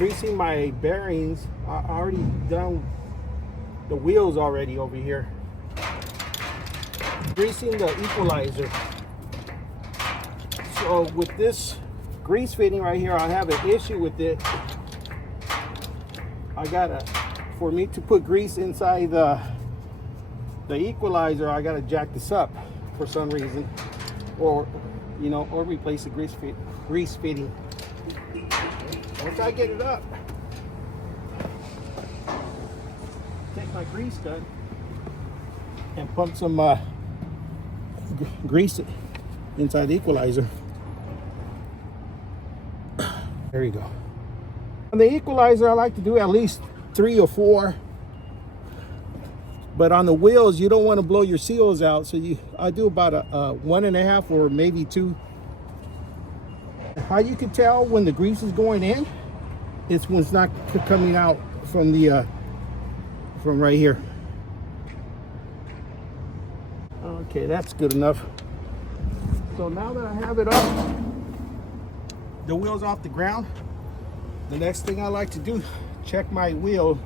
greasing my bearings. I already done the wheels already over here. Greasing the equalizer. So with this grease fitting right here, I have an issue with it. For me to put grease inside the equalizer, I gotta jack this up for some reason, or replace the grease fitting. Once I get it up, take my grease gun and pump some grease inside the equalizer. There you go. On the equalizer, I like to do at least 3 or 4. But on the wheels, you don't want to blow your seals out, so I do about a 1.5 or maybe 2. How you can tell when the grease is going in, it's when it's not coming out from the from right here. Okay, that's good enough. So now that I have it up, the wheels off the ground, the next thing I like to do, check my wheel.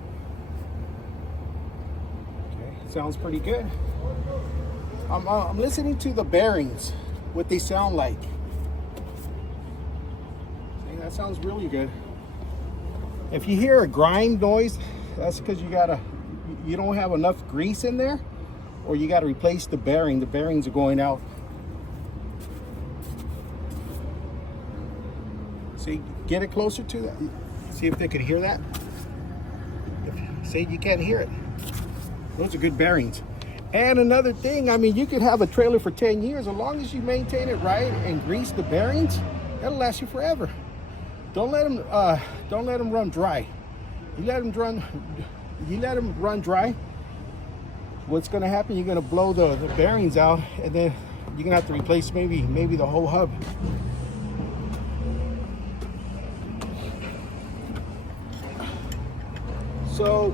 Okay, sounds pretty good. I'm listening to the bearings, what they sound like. See, that sounds really good. If you hear a grind noise, that's because you don't have enough grease in there, or you got to replace the bearing. The bearings are going out. See, get it closer to that. See if they could hear that. Say you can't hear it. Those are good bearings. And another thing, I mean, you could have a trailer for 10 years. As long as you maintain it right and grease the bearings, that'll last you forever. Don't let them run dry. You let them run dry, what's going to happen, you're going to blow the bearings out, and then you're going to have to replace maybe the whole hub. So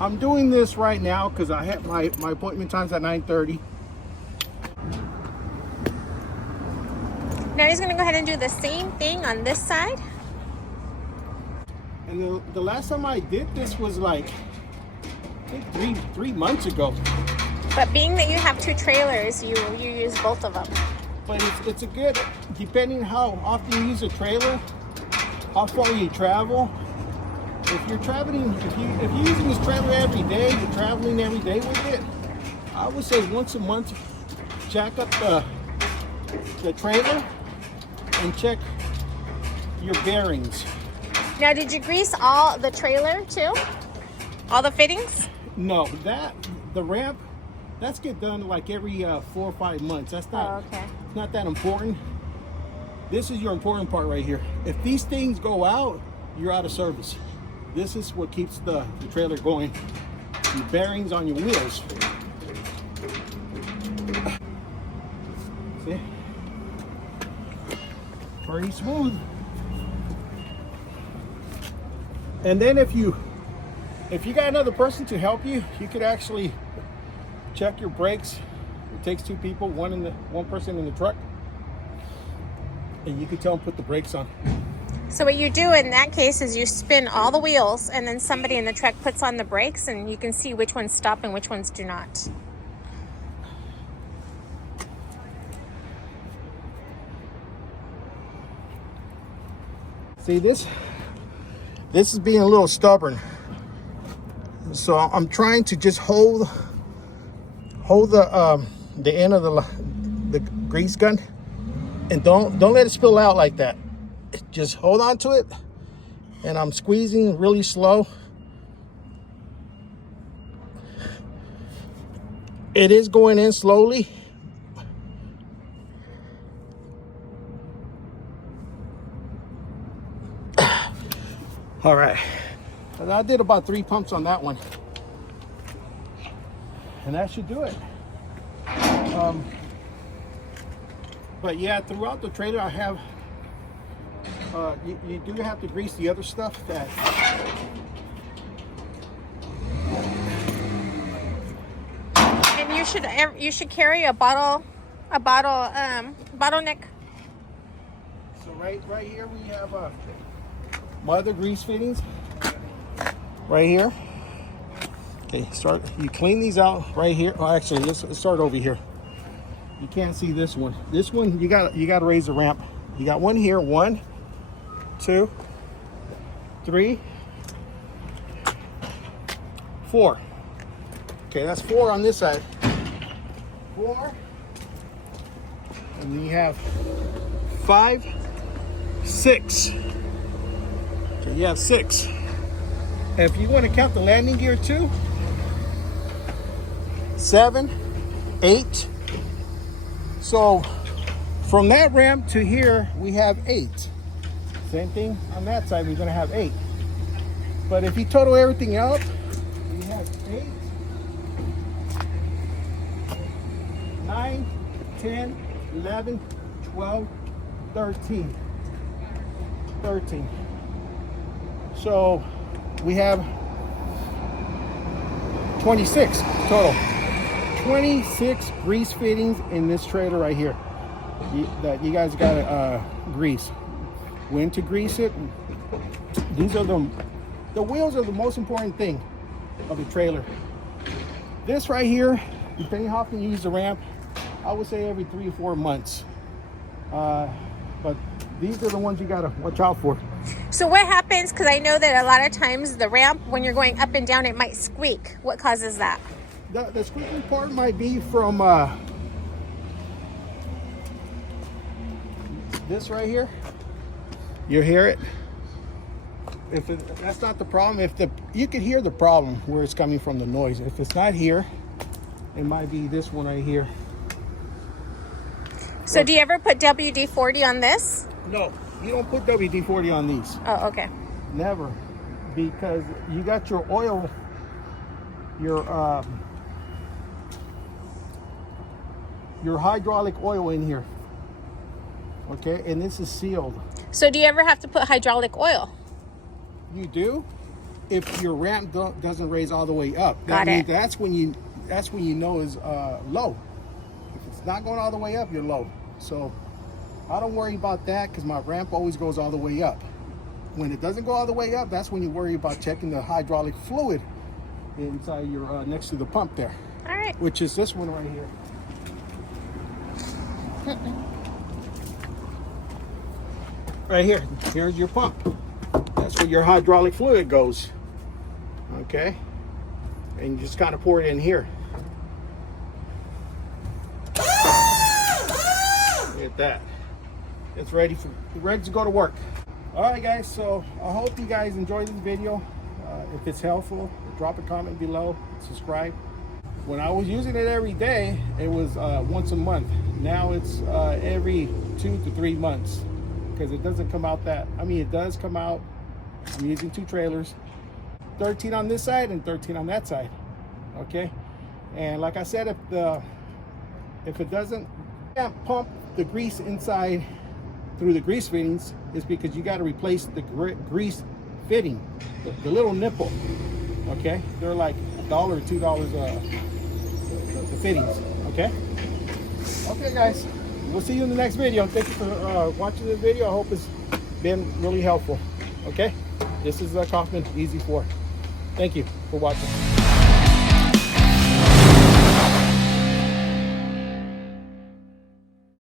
I'm doing this right now because I have my appointment time's at 9:30. Now he's going to go ahead and do the same thing on this side. And the last time I did this was like, I think three months ago. But being that you have 2 trailers, you use both of them. But it's a good, depending how often you use a trailer, how far you travel. If you're traveling, if you're using this trailer every day, you're traveling every day with it, I would say once a month, jack up the trailer and check your bearings. Now, did you grease all the trailer too? All the fittings? No, the ramp, that's get done like every 4 or 5 months. That's not, okay. It's not that important. This is your important part right here. If these things go out, you're out of service. This is what keeps the trailer going. Your bearings on your wheels. See? Pretty smooth. And then if you got another person to help you, you could actually check your brakes. It takes 2 people, one person in the truck, and you can tell them put the brakes on. So what you do in that case is you spin all the wheels, and then somebody in the truck puts on the brakes, and you can see which ones stop and which ones do not. See, this is being a little stubborn. So I'm trying to just hold the end of the grease gun, and don't let it spill out like that. Just hold on to it, and I'm squeezing really slow. It is going in slowly. All right, and I did about 3 pumps on that one, and that should do it. But yeah, throughout the trailer I have you do have to grease the other stuff that and you should carry a bottleneck. So right here we have my other grease fittings right here. Okay, you clean these out right here. Oh, actually, let's start over here. You can't see this one. This one, you got to raise the ramp. You got one here, 1, 2, 3, 4. Okay, that's 4 on this side. 4. And then you have 5, 6. Okay, you have 6. If you want to count the landing gear too, 7, 8. So from that ramp to here, we have 8. Same thing on that side, we're gonna have 8. But if you total everything up, we have 8, 9, 10, 11, 12, 13. 13. So we have 26 total. 26 grease fittings in this trailer right here that you guys gotta grease. When to grease it. These are the wheels are the most important thing of the trailer. This right here, depending how often you use the ramp, I would say every 3 or 4 months. But these are the ones you gotta watch out for. So what happens, because I know that a lot of times the ramp, when you're going up and down, it might squeak. What causes that? The squeaking part might be from this right here. You hear it? That's not the problem. You can hear the problem where it's coming from, the noise. If it's not here, it might be this one right here. So do you ever put WD-40 on this? No, you don't put WD-40 on these. Oh, okay. Never, because you got your oil, your hydraulic oil in here. Okay, and this is sealed. So do you ever have to put hydraulic oil? You do, if your ramp doesn't raise all the way up. Got it. That's when you know is low. If it's not going all the way up, you're low. So I don't worry about that because my ramp always goes all the way up. When it doesn't go all the way up, that's when you worry about checking the hydraulic fluid inside your next to the pump there. All right. Which is this one right here. Right here. Here's your pump. That's where your hydraulic fluid goes. Okay? And you just kind of pour it in here. Look at that. It's ready to go to work. All right, guys. So I hope you guys enjoyed this video. If it's helpful, drop a comment below. Subscribe. When I was using it every day, it was once a month. Now it's every 2 to 3 months because it doesn't come out that. I mean, it does come out. I'm using 2 trailers, 13 on this side and 13 on that side. Okay, and like I said, if it doesn't pump the grease inside through the grease fittings, is because you got to replace the grease fitting, the little nipple. Okay, they're like $1 or $2 the fittings. Okay, guys, we'll see you in the next video. Thank you for watching this video. I hope it's been really helpful. Okay, this is Kaufman Ez4. Thank you for watching.